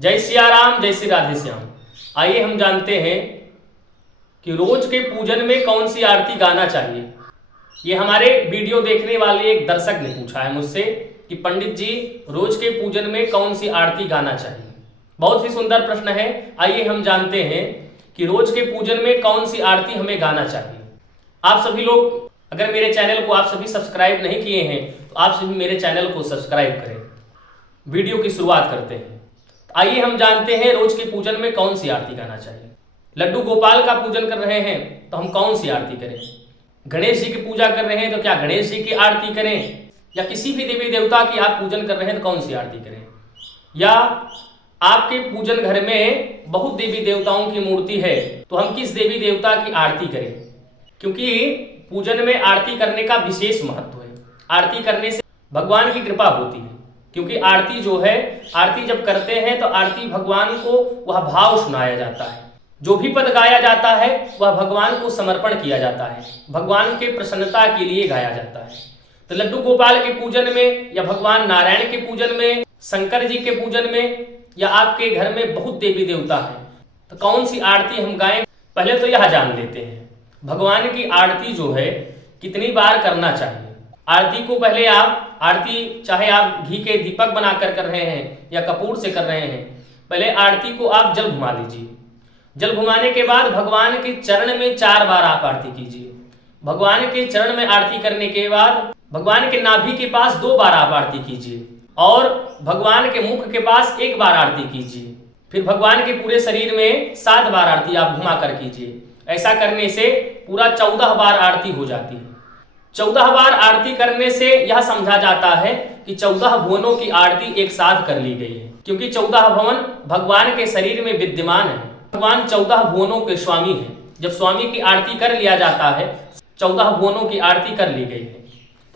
जय सिया राम, जय श्री राधे श्याम। आइए हम जानते हैं कि रोज के पूजन में कौन सी आरती गाना चाहिए। ये हमारे वीडियो देखने वाले एक दर्शक ने पूछा है मुझसे कि पंडित जी रोज के पूजन में कौन सी आरती गाना चाहिए। बहुत ही सुंदर प्रश्न है। आइए हम जानते हैं कि रोज के पूजन में कौन सी आरती हमें गाना चाहिए। आप सभी लोग अगर मेरे चैनल को आप सभी सब्सक्राइब नहीं किए हैं तो आप सभी मेरे चैनल को सब्सक्राइब करें। वीडियो की शुरुआत करते हैं। आइए हम जानते हैं रोज के पूजन में कौन सी आरती गाना चाहिए। लड्डू गोपाल का पूजन कर रहे हैं तो हम कौन सी आरती करें। गणेश जी की पूजा कर रहे हैं तो क्या गणेश जी की आरती करें, या किसी भी देवी देवता की आप पूजन कर रहे हैं तो कौन सी आरती करें। या आपके पूजन घर में बहुत देवी देवताओं की मूर्ति है तो हम किस देवी देवता की आरती करें, क्योंकि पूजन में आरती करने का विशेष महत्व है। आरती करने से भगवान की कृपा होती है, क्योंकि आरती जो है, आरती जब करते हैं तो आरती भगवान को वह भाव सुनाया जाता है। जो भी पद गाया जाता है वह भगवान को समर्पण किया जाता है, भगवान के प्रसन्नता के लिए गाया जाता है। तो लड्डू गोपाल के पूजन में या भगवान नारायण के पूजन में, शंकर जी के पूजन में, या आपके घर में बहुत देवी देवता है तो कौन सी आरती हम गाएं। पहले तो यह जान लेते हैं भगवान की आरती जो है कितनी बार करना चाहिए। आरती को पहले आप आरती चाहे आप घी के दीपक बनाकर कर रहे हैं या कपूर से कर रहे हैं, पहले आरती को आप जल घुमा लीजिए। जल घुमाने के बाद भगवान के चरण में 4 बार आप आरती कीजिए। भगवान के चरण में आरती करने के बाद भगवान के नाभि के पास 2 बार आप आरती कीजिए और भगवान के मुख के पास 1 बार आरती कीजिए। फिर भगवान के पूरे शरीर में 7 बार आरती आप घुमा कर कीजिए। ऐसा करने से पूरा 14 बार आरती हो जाती है। 14 बार आरती करने से यह समझा जाता है कि 14 भुवनों की आरती एक साथ कर ली गई है, क्योंकि 14 भवन भगवान के शरीर में विद्यमान है। भगवान 14 भुवनों के स्वामी हैं। जब स्वामी की आरती कर लिया जाता है, 14 भुवनों की आरती कर ली गई है।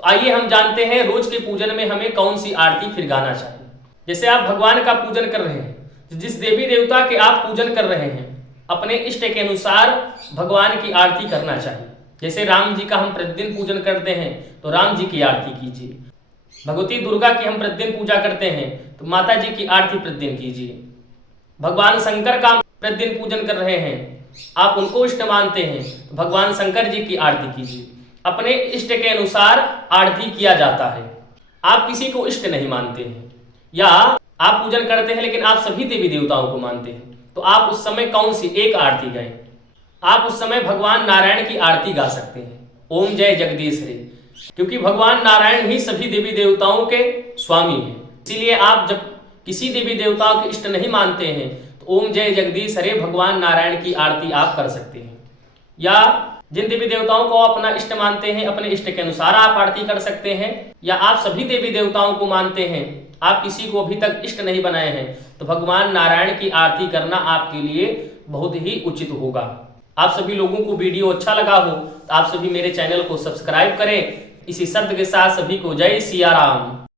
तो आइए हम जानते हैं रोज के पूजन में हमें कौन सी आरती फिर गाना चाहिए। जैसे आप भगवान का पूजन कर रहे हैं, जिस देवी देवता के आप पूजन कर रहे हैं, अपने इष्ट के अनुसार भगवान की आरती करना चाहिए। जैसे राम जी का हम प्रतिदिन पूजन करते हैं तो राम जी की आरती कीजिए। भगवती दुर्गा की हम प्रतिदिन पूजा करते हैं तो माता जी की आरती प्रतिदिन कीजिए। भगवान शंकर का प्रतिदिन पूजन कर रहे हैं, आप उनको इष्ट मानते हैं तो भगवान शंकर जी की आरती कीजिए। अपने इष्ट के अनुसार आरती किया जाता है। आप किसी को इष्ट नहीं मानते हैं या आप पूजन करते हैं लेकिन आप सभी देवी देवताओं को मानते हैं, तो आप उस समय कौन सी एक आरती गाएं। आप उस समय भगवान नारायण की आरती गा सकते हैं, ओम जय जगदीश रे, क्योंकि भगवान नारायण ही सभी देवी देवताओं के स्वामी हैं। इसीलिए आप जब किसी देवी देवताओं के इष्ट नहीं मानते हैं तो ओम जय जगदीश रे भगवान नारायण की आरती आप कर सकते हैं। या जिन देवी देवताओं को अपना इष्ट मानते हैं, अपने इष्ट के अनुसार आप आरती कर सकते हैं। या आप सभी देवी देवताओं को मानते हैं, आप किसी को अभी तक इष्ट नहीं बनाए हैं, तो भगवान नारायण की आरती करना आपके लिए बहुत ही उचित होगा। आप सभी लोगों को वीडियो अच्छा लगा हो तो आप सभी मेरे चैनल को सब्सक्राइब करें। इसी शब्द के साथ सभी को जय सिया राम।